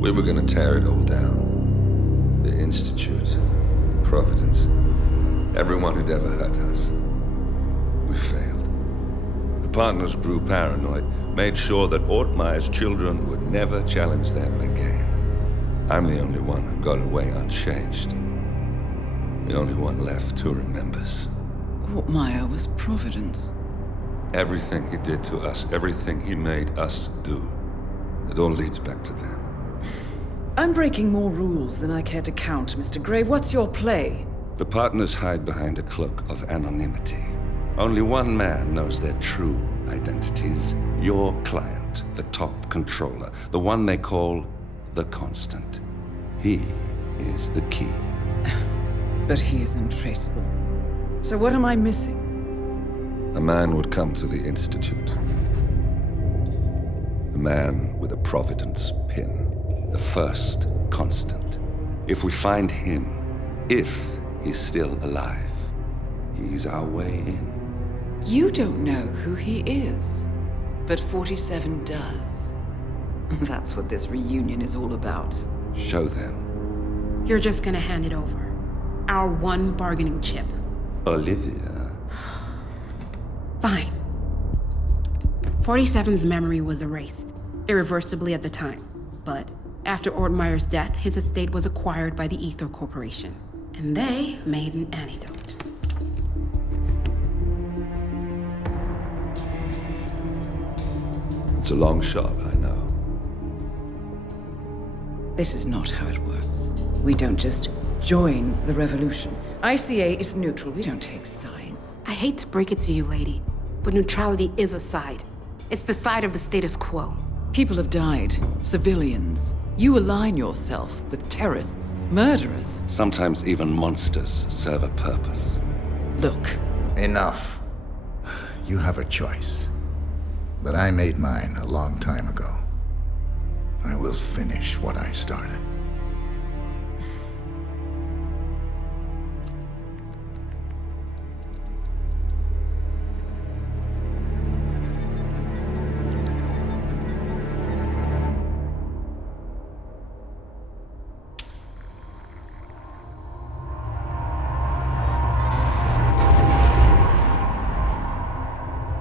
We were gonna tear it all down. The Institute, Providence, everyone who'd ever hurt us. We failed. The partners grew paranoid, made sure that Ortmeyer's children would never challenge them again. I'm the only one who got away unchanged. The only one left who remembers. Ortmeyer was Providence. Everything he did to us, everything he made us do, it all leads back to them. I'm breaking more rules than I care to count, Mr. Gray. What's your play? The partners hide behind a cloak of anonymity. Only one man knows their true identities. Your client, the top controller, the one they call the Constant. He is the key. But he is untraceable. So what am I missing? A man would come to the Institute. A man with a Providence pin. The first Constant. If we find him, if he's still alive, he's our way in. You don't know who he is, but 47 does. That's what this reunion is all about. Show them. You're just gonna hand it over. Our one bargaining chip. Olivia. Fine. 47's memory was erased, irreversibly at the time. But after Ortmeyer's death, his estate was acquired by the Ether Corporation. And they made an antidote. It's a long shot, I know. This is not how it works. We don't just join the revolution. ICA is neutral. We don't take sides. I hate to break it to you, lady, but neutrality is a side. It's the side of the status quo. People have died. Civilians. You align yourself with terrorists, murderers. Sometimes even monsters serve a purpose. Look. Enough. You have a choice. But I made mine a long time ago. I will finish what I started.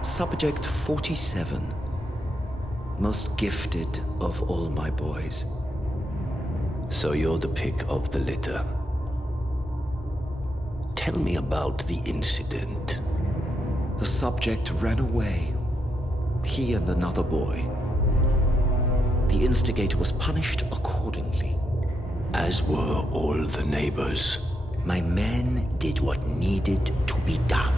Subject 47. Most gifted of all my boys. So you're the pick of the litter. Tell me about the incident. The subject ran away. He and another boy. The instigator was punished accordingly. As were all the neighbors. My men did what needed to be done.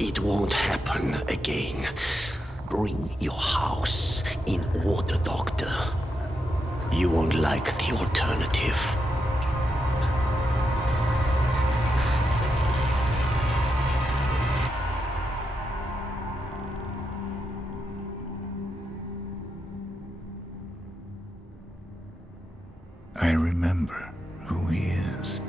It won't happen again. Bring your house in order, Doctor. You won't like the alternative. I remember who he is.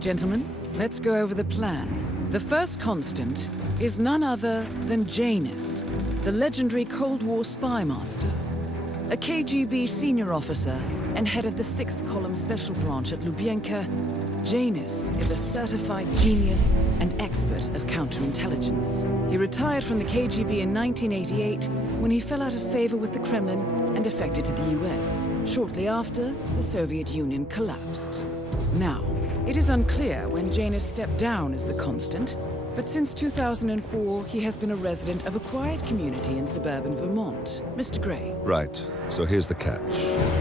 Gentlemen, let's go over the plan. The first constant is none other than Janus, the legendary Cold War spy master, a KGB senior officer and head of the 6th Column Special Branch at Lubyanka. Janus is a certified genius and expert of counterintelligence. He retired from the KGB in 1988 when he fell out of favor with the Kremlin and defected to the US. Shortly after, the Soviet Union collapsed. Now, it is unclear when Janus stepped down as the constant, but since 2004, he has been a resident of a quiet community in suburban Vermont. Mr. Gray. Right. So here's the catch.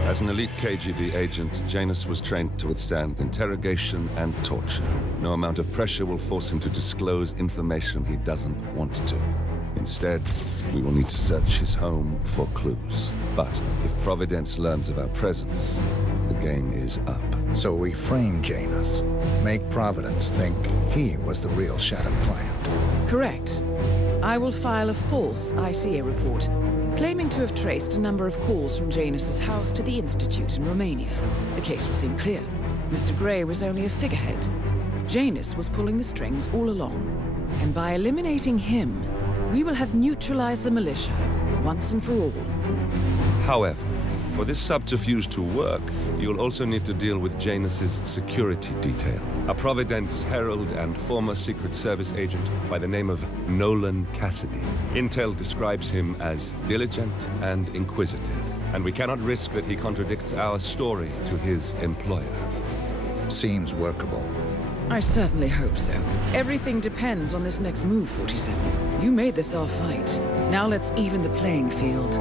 As an elite KGB agent, Janus was trained to withstand interrogation and torture. No amount of pressure will force him to disclose information he doesn't want to. Instead, we will need to search his home for clues. But if Providence learns of our presence, the game is up. So we frame Janus, make Providence think he was the real shattered plant. Correct. I will file a false ICA report, claiming to have traced a number of calls from Janus's house to the Institute in Romania. The case will seem clear. Mr. Gray was only a figurehead. Janus was pulling the strings all along. And by eliminating him, we will have neutralized the militia, once and for all. However, for this subterfuge to work, you'll also need to deal with Janus's security detail. A Providence herald and former Secret Service agent by the name of Nolan Cassidy. Intel describes him as diligent and inquisitive, and we cannot risk that he contradicts our story to his employer. Seems workable. I certainly hope so. Everything depends on this next move, 47. You made this our fight. Now let's even the playing field.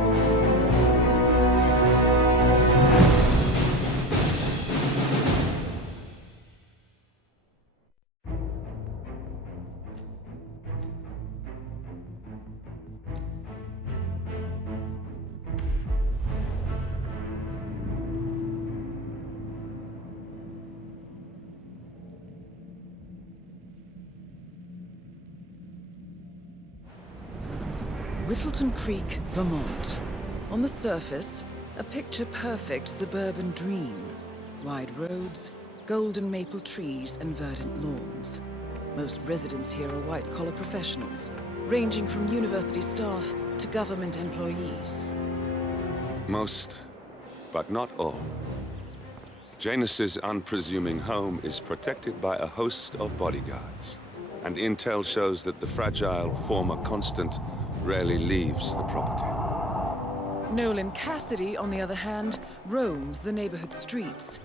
Whittelton Creek, Vermont. On the surface, a picture-perfect suburban dream. Wide roads, golden maple trees, and verdant lawns. Most residents here are white-collar professionals, ranging from university staff to government employees. Most, but not all. Janus's unpresuming home is protected by a host of bodyguards, and intel shows that the fragile former constant rarely leaves the property. Nolan Cassidy, on the other hand, roams the neighborhood streets.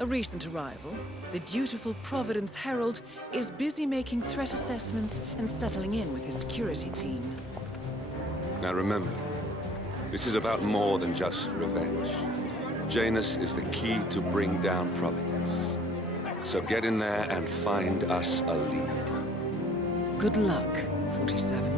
A recent arrival, the dutiful Providence Herald is busy making threat assessments and settling in with his security team. Now remember, this is about more than just revenge. Janus is the key to bring down Providence. So get in there and find us a lead. Good luck, 47.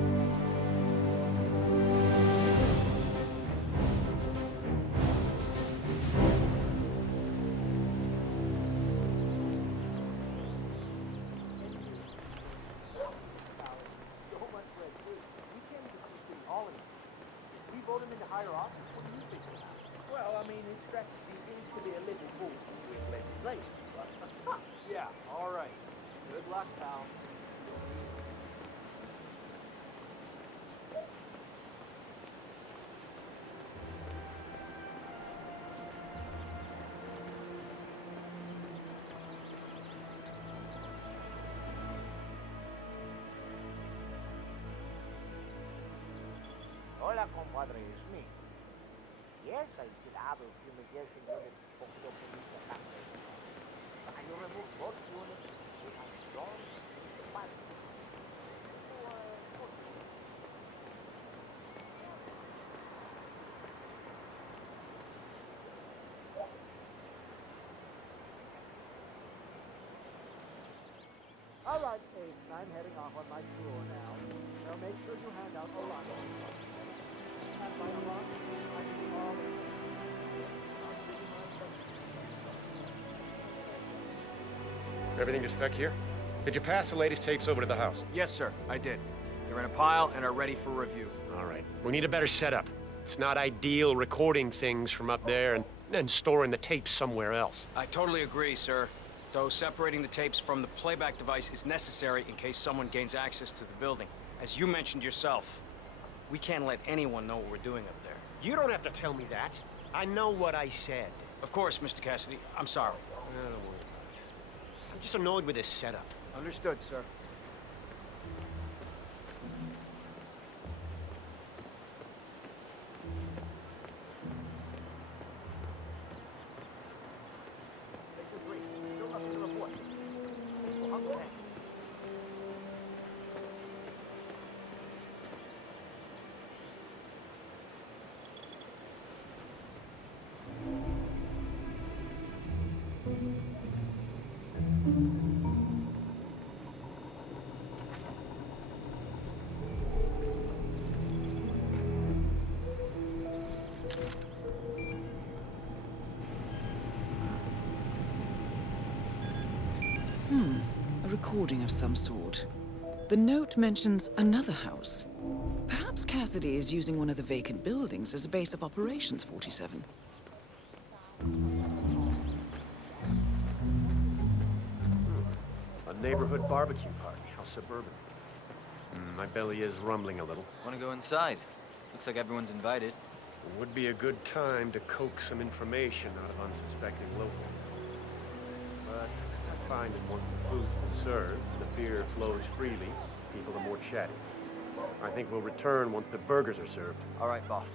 Yeah, all right. Good luck, pal. Hola, compadre, it's me. Yes, I did have a fumigation unit for Kilpinita factory. I removed both units with a strong fire. All right, Ace, I'm heading off on my tour now. Now make sure you hand out a lot. And by a lot, I mean all of it. Everything to spec here? Did you pass the latest tapes over to the house? Yes, sir, I did. They're in a pile and are ready for review. All right. We need a better setup. It's not ideal recording things from up there and storing the tapes somewhere else. I totally agree, sir. though separating the tapes from the playback device is necessary in case someone gains access to the building. As you mentioned yourself, we can't let anyone know what we're doing up there. You don't have to tell me that. I know what I said. Of course, Mr. Cassidy. I'm sorry. Don't worry about it. I'm just annoyed with this setup. Understood, sir. A recording of some sort. The note mentions another house. Perhaps Cassidy is using one of the vacant buildings as a base of operations, 47. A neighborhood barbecue party. How suburban. My belly is rumbling a little. Want to go inside? Looks like everyone's invited. It would be a good time to coax some information out of unsuspecting locals. But I find that once the food's been served, the beer flows freely, people are more chatty. I think we'll return once the burgers are served. All right, boss.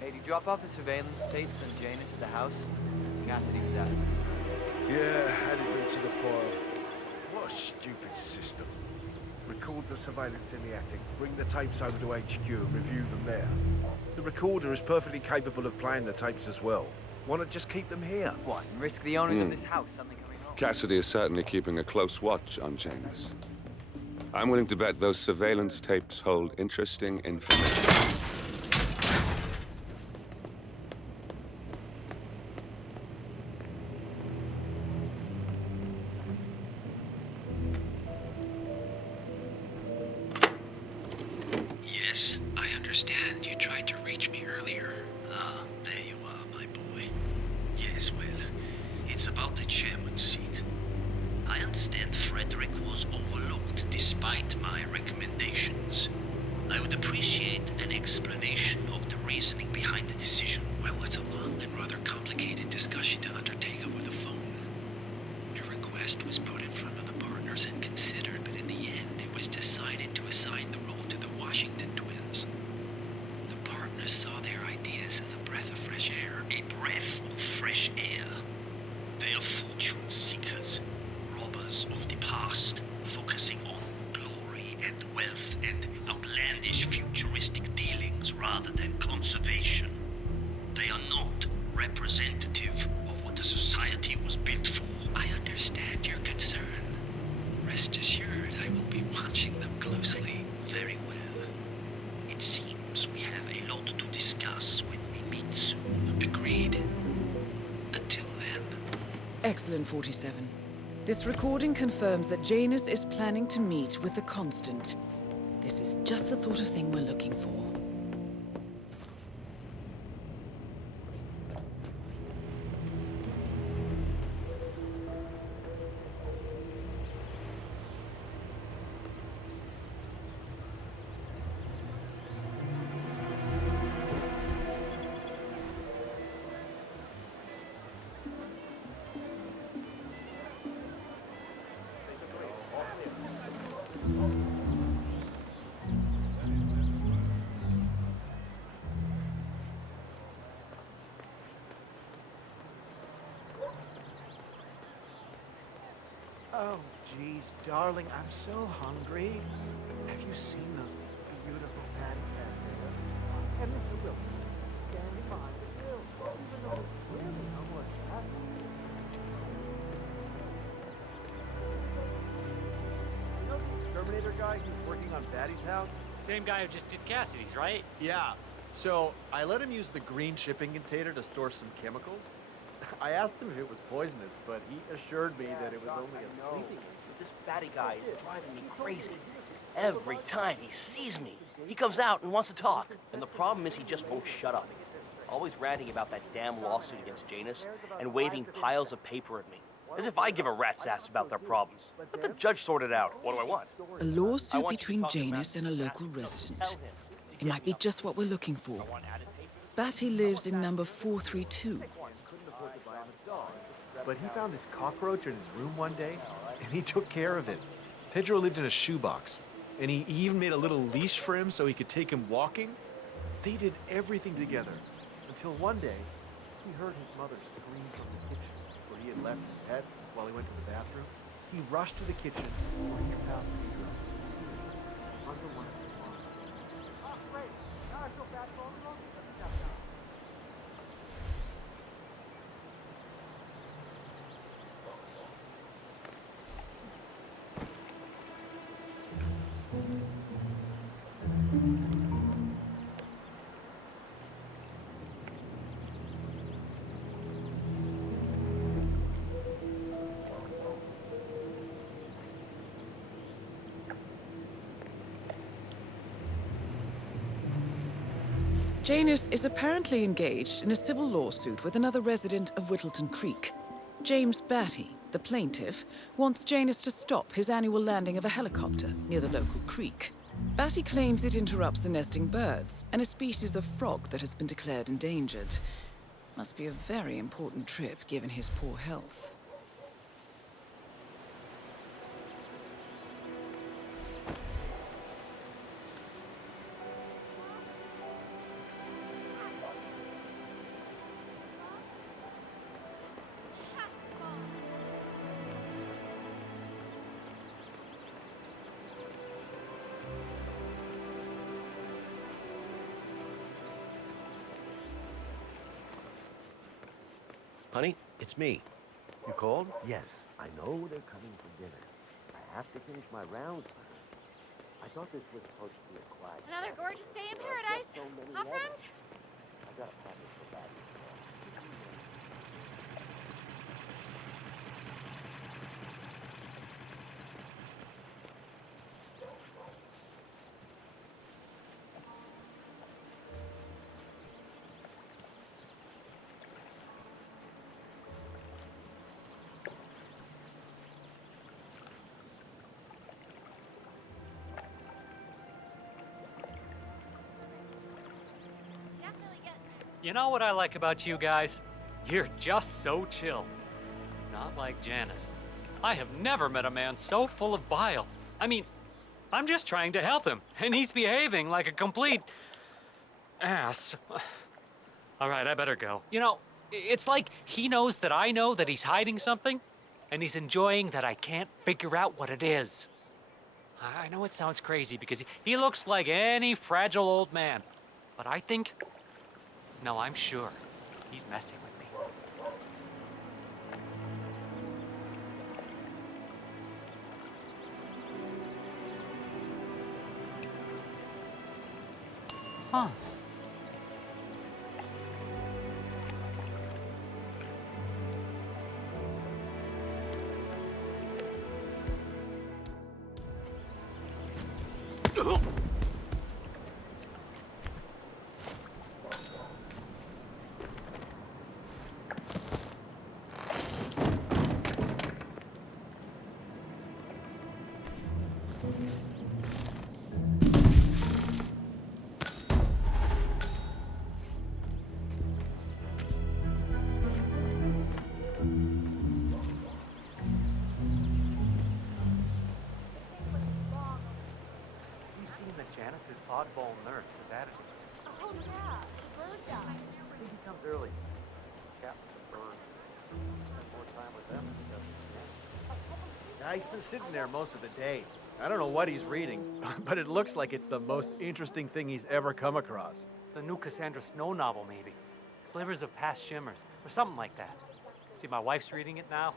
Hey, did you drop off the surveillance tapes on Janus at the house? Cassidy was asking. Yeah, had it into the file. What a stupid system. Record the surveillance in the attic, bring the tapes over to HQ and review them there. The recorder is perfectly capable of playing the tapes as well. Why not just keep them here? What, and risk the owners of this house something coming wrong? Cassidy is certainly keeping a close watch on Janus. I'm willing to bet those surveillance tapes hold interesting information. Yes, I understand. You tried to reach me earlier. Ah, there you are, my boy. Yes, well, it's about the chairman's seat. I understand Frederick was overlooked despite my recommendations. I would appreciate an explanation of the reasoning behind the decision. Well, it's a long and rather complicated discussion to undertake over the phone. Your request was put in front of the partners and considered, but in the end, it was decided to assign the role to the Washington twins. The partners saw their ideas as a breath of fresh air. A breath of fresh air. They are fortune seekers, robbers of the past, focusing on glory and wealth and outlandish futuristic dealings rather than conservation. They are not representative of what the society was built for. I understand your concern. Rest assured, I will be watching them closely. Very well. It seems we have a lot to discuss when we meet soon. Agreed. Until then. Excellent, 47. This recording confirms that Janus is planning to meet with the Constant. This is just the sort of thing we're looking for. Oh, geez, darling, I'm so hungry. Have you seen those beautiful patty cafes? And Mr. Wilson, standing behind the grill, even though it's really not much happening. Carpenter guy who's working on Batty's house? Same guy who just did Cassidy's, right? Yeah. So, I let him use the green shipping container to store some chemicals. I asked him if it was poisonous, but he assured me that it was only a sleeping issue. This Batty guy is driving me crazy. Every time he sees me, he comes out and wants to talk. And the problem is he just won't shut up. Always ranting about that damn lawsuit against Janus and waving piles of paper at me. As if I give a rat's ass about their problems. Let the judge sort it out. What do I want? A lawsuit between Janus and a local resident. It might be just what we're looking for. Batty lives in number 432. But he found this cockroach in his room one day, and he took care of it. Pedro lived in a shoebox, and he even made a little leash for him so he could take him walking. They did everything together, until one day, he heard his mother scream from the kitchen, where he had left his pet while he went to the bathroom. He rushed to the kitchen, where he found Pedro under one of his arms. Oh, great. Now I feel bad for all the wrong stuff now. Janus is apparently engaged in a civil lawsuit with another resident of Whittelton Creek. James Batty, the plaintiff, wants Janus to stop his annual landing of a helicopter near the local creek. Batty claims it interrupts the nesting birds and a species of frog that has been declared endangered. Must be a very important trip given his poor health. Honey, it's me. You called? Yes, I know they're coming for dinner. I have to finish my rounds first. I thought this was supposed to be a quiet... Another gorgeous day in paradise. Huh, friend? I got a package for Batty. You know what I like about you guys? You're just so chill. Not like Janus. I have never met a man so full of bile. I mean, I'm just trying to help him, and he's behaving like a complete ass. All right, I better go. You know, it's like he knows that I know that he's hiding something, and he's enjoying that I can't figure out what it is. I know it sounds crazy because he looks like any fragile old man, but I think... No, I'm sure. He's messing with me. Huh. Oddball nurse, the Vatican. Oh, yeah. The bird guy. I think he comes early. Captain the bird. Spend more time with them than he does with the he's been sitting there most of the day. I don't know what he's reading, but it looks like it's the most interesting thing he's ever come across. The new Cassandra Snow novel, maybe. Slivers of Past Shimmers, or something like that. See, my wife's reading it now.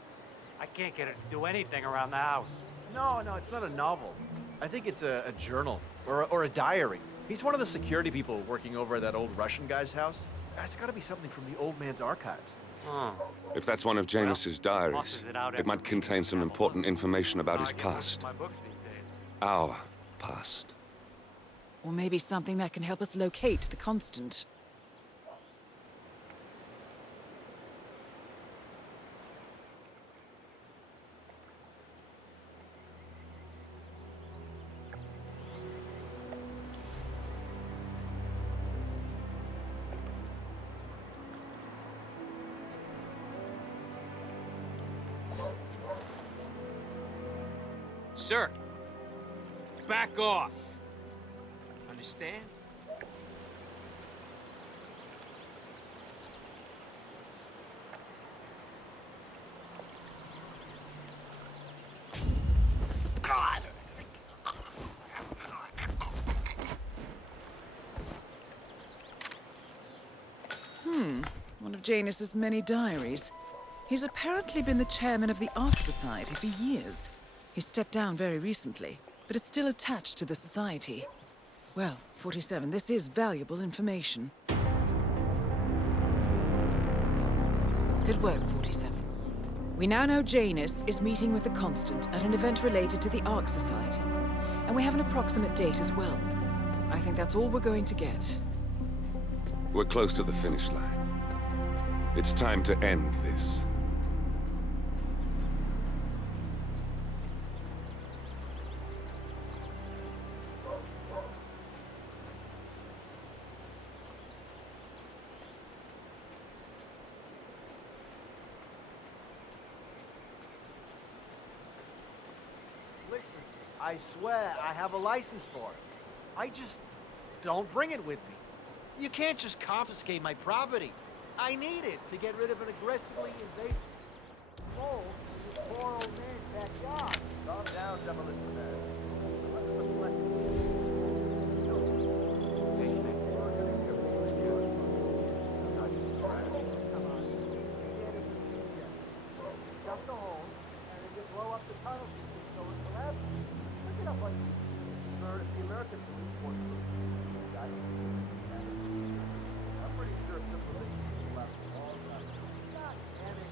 I can't get her to do anything around the house. No, it's not a novel. I think it's a journal, or a diary. He's one of the security people working over at that old Russian guy's house. It's gotta be something from the old man's archives. If that's one of Janus's diaries, it might contain some important information about his past. Our past. Or maybe something that can help us locate the Constant. Sir, back off. Understand? God! One of Janus's many diaries. He's apparently been the chairman of the Art Society for years. He stepped down very recently, but is still attached to the society. Well, 47, this is valuable information. Good work, 47. We now know Janus is meeting with the Constant at an event related to the Ark Society. And we have an approximate date as well. I think that's all we're going to get. We're close to the finish line. It's time to end this. Listen, I swear I have a license for it. I just don't bring it with me. You can't just confiscate my property. I need it to get rid of an aggressively invasive mole in this poor old man's backyard. Calm down, demolition man. Stuff the hole, and then just blow up the tunnel so it's collapsing. Look it up like the American police force. I'm pretty sure the police left all that. God damn it.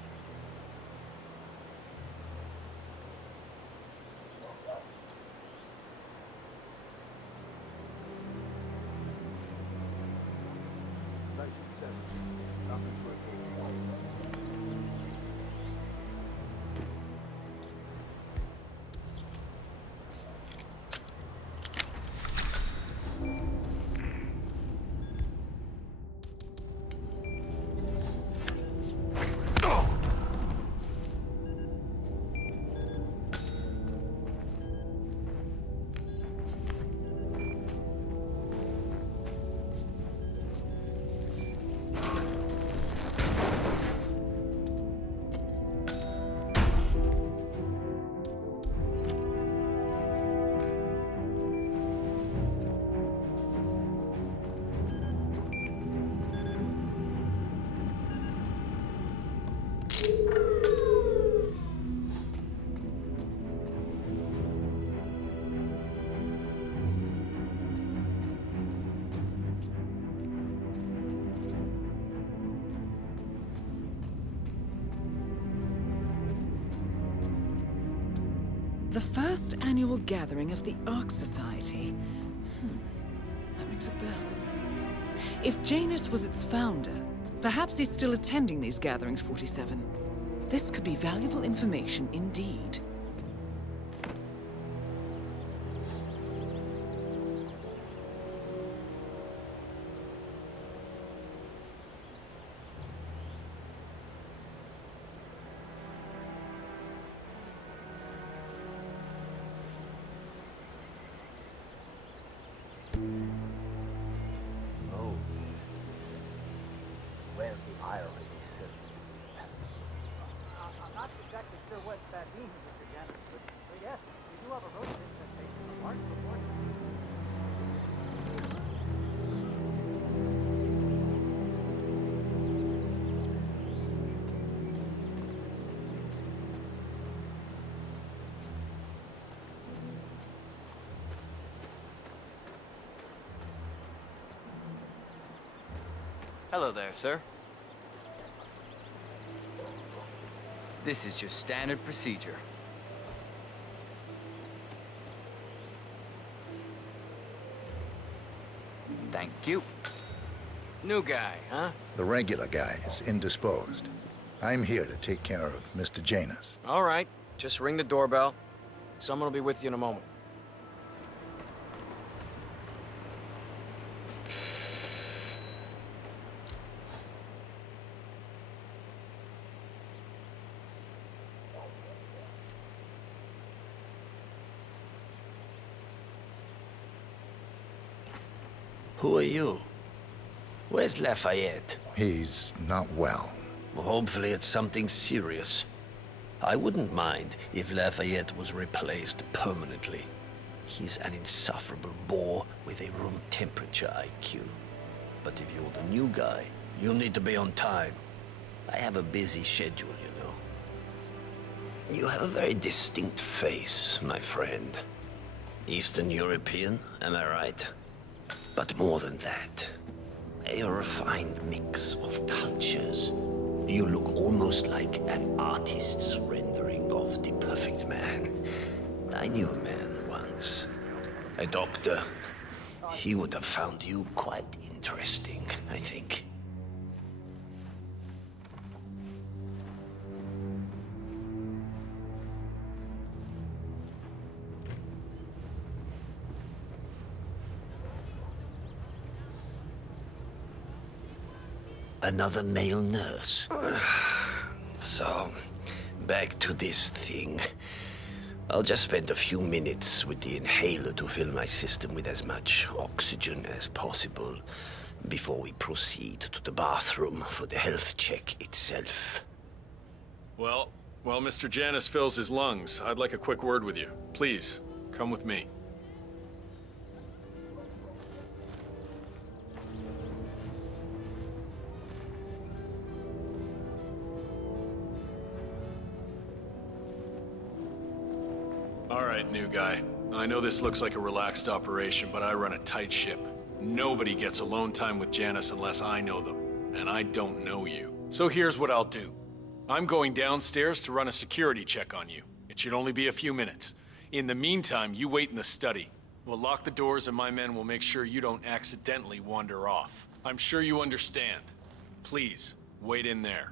The first annual gathering of the Ark Society. That rings a bell. If Janus was its founder, perhaps he's still attending these gatherings, 47. This could be valuable information indeed. Where's the irony? I'm not exactly sure what that means. Hello there, sir. This is just standard procedure. Thank you. New guy, huh? The regular guy is indisposed. I'm here to take care of Mr. Janus. All right. Just ring the doorbell. Someone will be with you in a moment. Who are you? Where's Lafayette? He's not well. Well, hopefully it's something serious. I wouldn't mind if Lafayette was replaced permanently. He's an insufferable bore with a room temperature IQ. But if you're the new guy, you'll need to be on time. I have a busy schedule, you know. You have a very distinct face, my friend. Eastern European, am I right? But more than that, a refined mix of cultures. You look almost like an artist's rendering of the perfect man. I knew a man once, a doctor. He would have found you quite interesting, I think. Another male nurse. So, back to this thing. I'll just spend a few minutes with the inhaler to fill my system with as much oxygen as possible before we proceed to the bathroom for the health check itself. Well, while Mr. Janus fills his lungs, I'd like a quick word with you. Please, come with me. All right, new guy. I know this looks like a relaxed operation, but I run a tight ship. Nobody gets alone time with Janus unless I know them, and I don't know you. So here's what I'll do. I'm going downstairs to run a security check on you. It should only be a few minutes. In the meantime, you wait in the study. We'll lock the doors and my men will make sure you don't accidentally wander off. I'm sure you understand. Please, wait in there.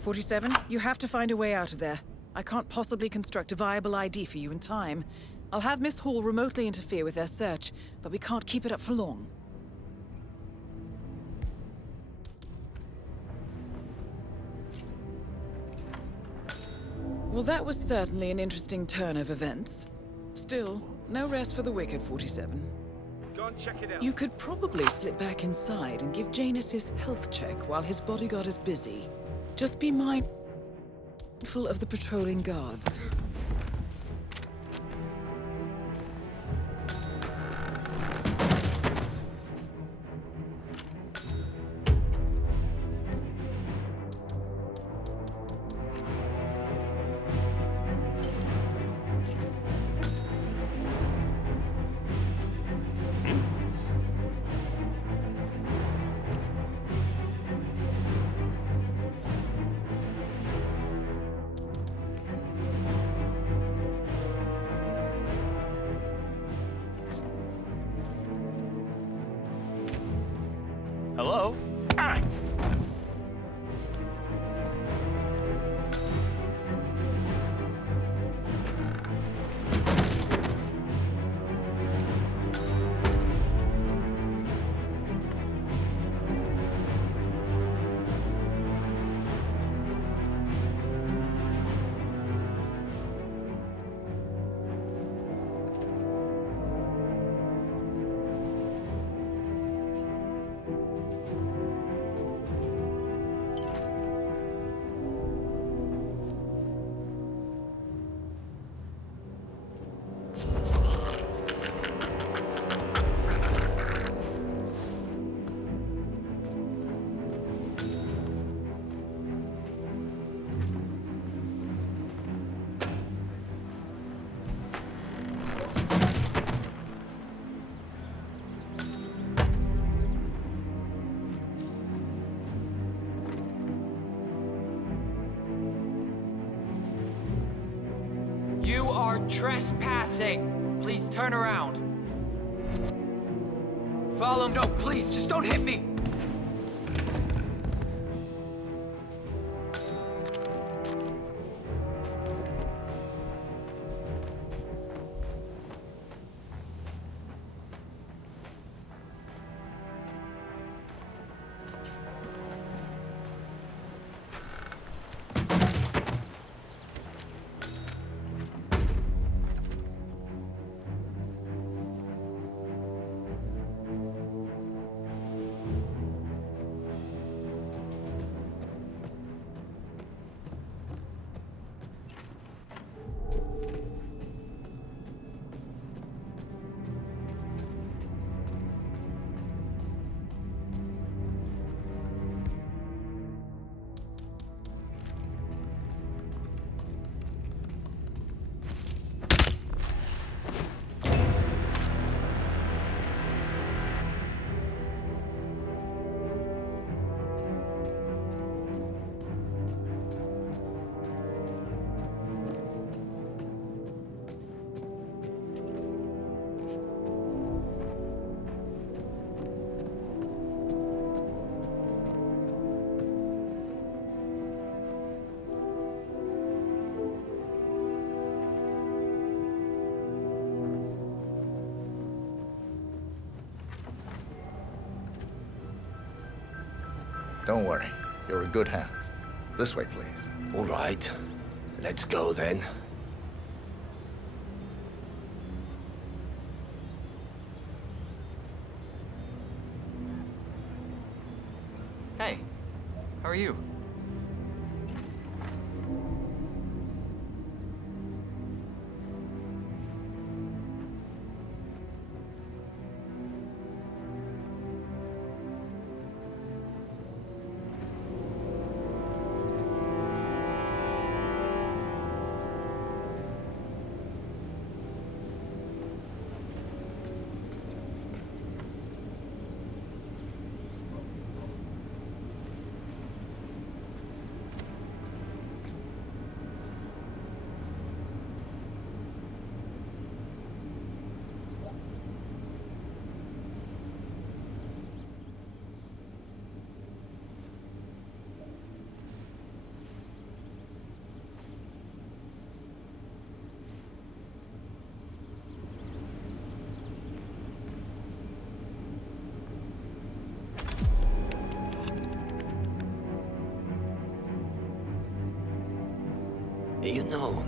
47, you have to find a way out of there. I can't possibly construct a viable ID for you in time. I'll have Miss Hall remotely interfere with their search, but we can't keep it up for long. Well, that was certainly an interesting turn of events. Still, no rest for the wicked, 47. Go and check it out. You could probably slip back inside and give Janus his health check while his bodyguard is busy. Just be mindful of the patrolling guards. are trespassing. Please turn around. Follow him. No, please, just don't hit me. Don't worry. You're in good hands. This way, please. All right. Let's go then. Hey, how are you? You know,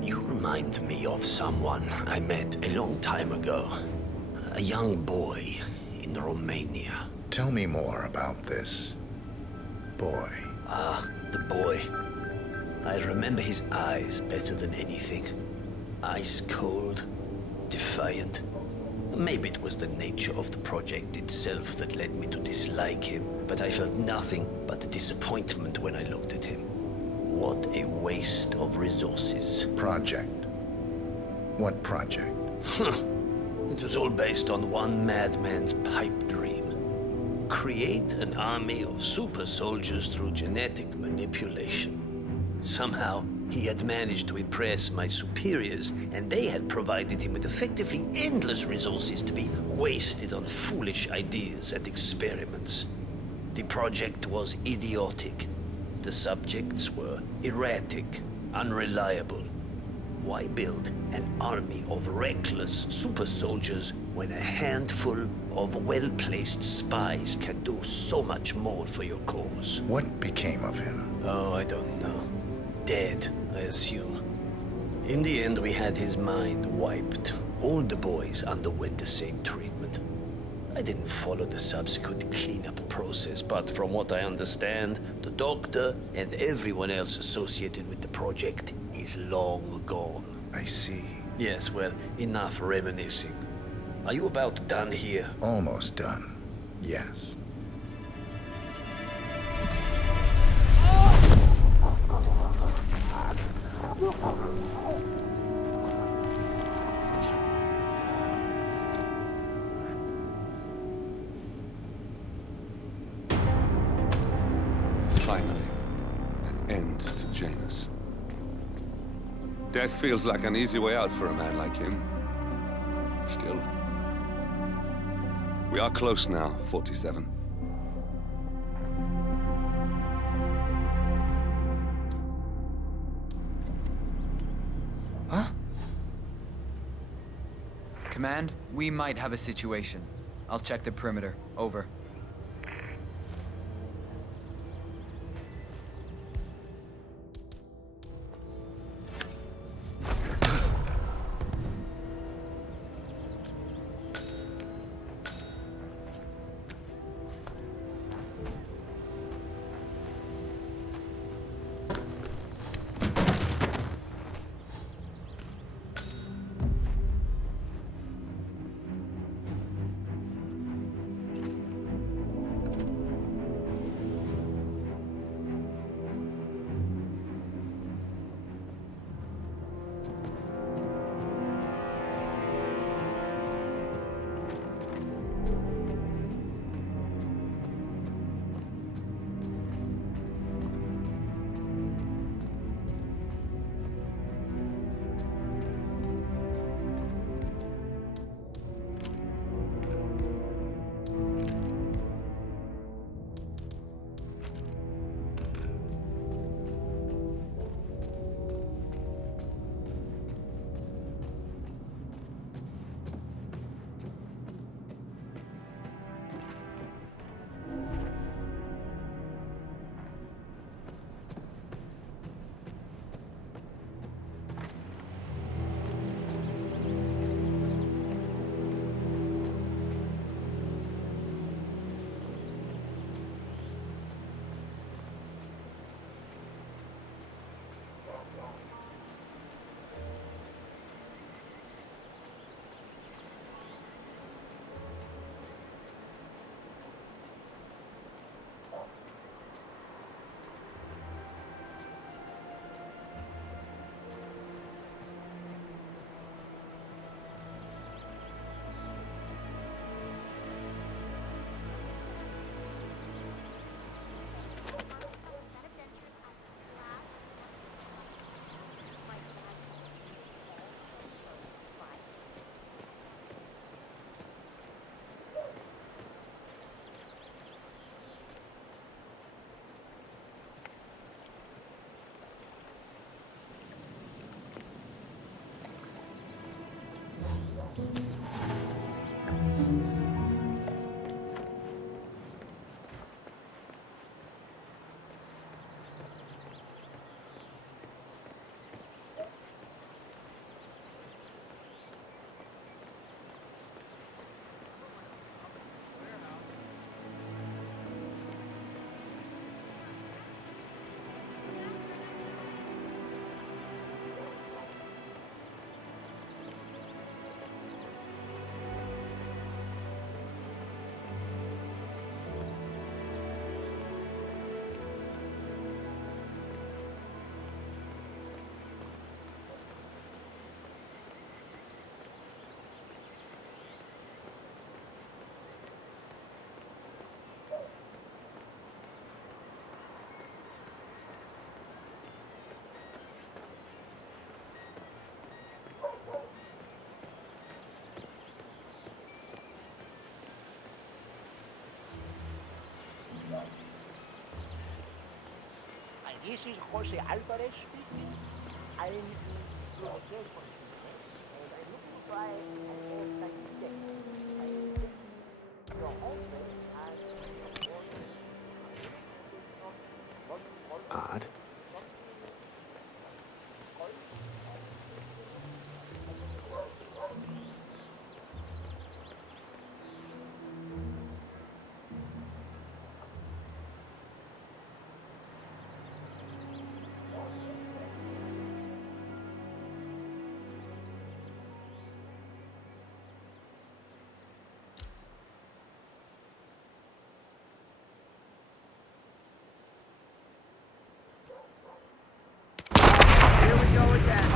you remind me of someone I met a long time ago. A young boy in Romania. Tell me more about this boy. The boy. I remember his eyes better than anything. Ice cold, defiant. Maybe it was the nature of the project itself that led me to dislike him, but I felt nothing but disappointment when I looked at him. What a waste of resources. Project? What project? It was all based on one madman's pipe dream. Create an army of super soldiers through genetic manipulation. Somehow, he had managed to impress my superiors, and they had provided him with effectively endless resources to be wasted on foolish ideas and experiments. The project was idiotic. The subjects were erratic, unreliable. Why build an army of reckless super soldiers when a handful of well-placed spies can do so much more for your cause? What became of him? Oh, I don't know. Dead, I assume. In the end, we had his mind wiped. All the boys underwent the same treatment. I didn't follow the subsequent cleanup process, but from what I understand, the doctor and everyone else associated with the project is long gone. I see. Yes, well, enough reminiscing. Are you about done here? Almost done. Yes. Finally, an end to Janus. Death feels like an easy way out for a man like him. Still. We are close now, 47. Huh? Command, we might have a situation. I'll check the perimeter. Over. This is Jose Alvarez speaking. I'm your hotel for today, and I'm looking to buy an airtight deck. Your hotel has Odd.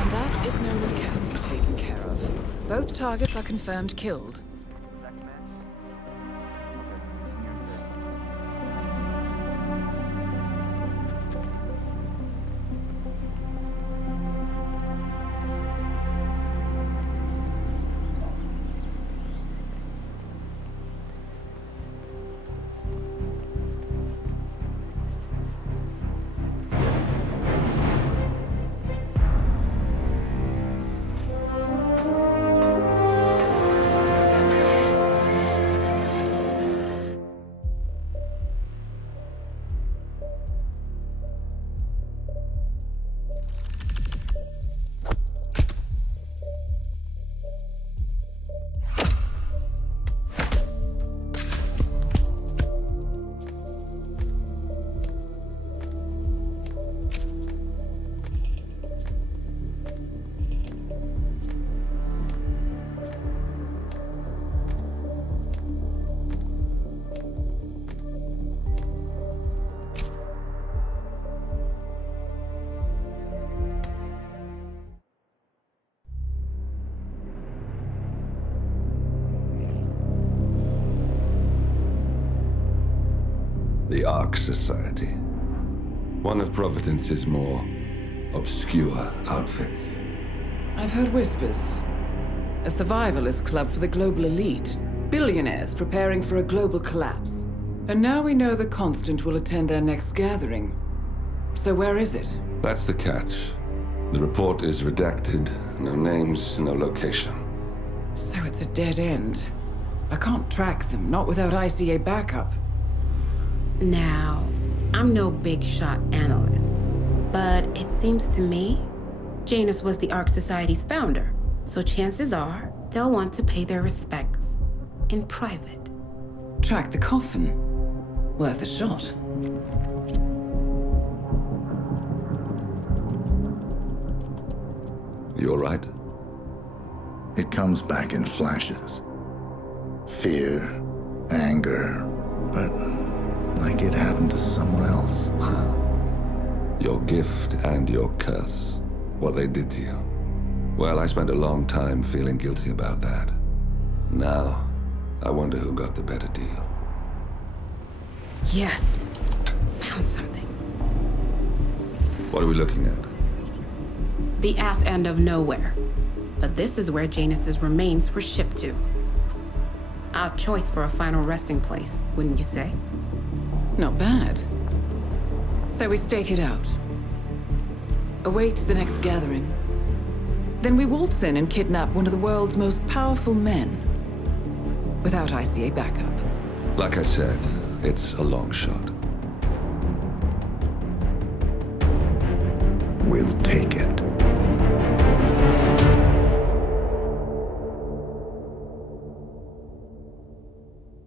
And that is Nolan Cassidy taken care of. Both targets are confirmed killed. The Ark Society. One of Providence's more obscure outfits. I've heard whispers. A survivalist club for the global elite. Billionaires preparing for a global collapse. And now we know the Constant will attend their next gathering. So where is it? That's the catch. The report is redacted. No names, no location. So it's a dead end. I can't track them, not without ICA backup. Now, I'm no big shot analyst, but it seems to me Janus was the Ark Society's founder, so chances are they'll want to pay their respects in private. Track the coffin. Worth a shot. You all right? It comes back in flashes. Fear, anger, but like it happened to someone else. Your gift and your curse. What they did to you. Well, I spent a long time feeling guilty about that. Now, I wonder who got the better deal. Yes. Found something. What are we looking at? The ass end of nowhere. But this is where Janus's remains were shipped to. Our choice for a final resting place, wouldn't you say? Not bad. So we stake it out. Await the next gathering. Then we waltz in and kidnap one of the world's most powerful men. Without ICA backup. Like I said, it's a long shot. We'll take it.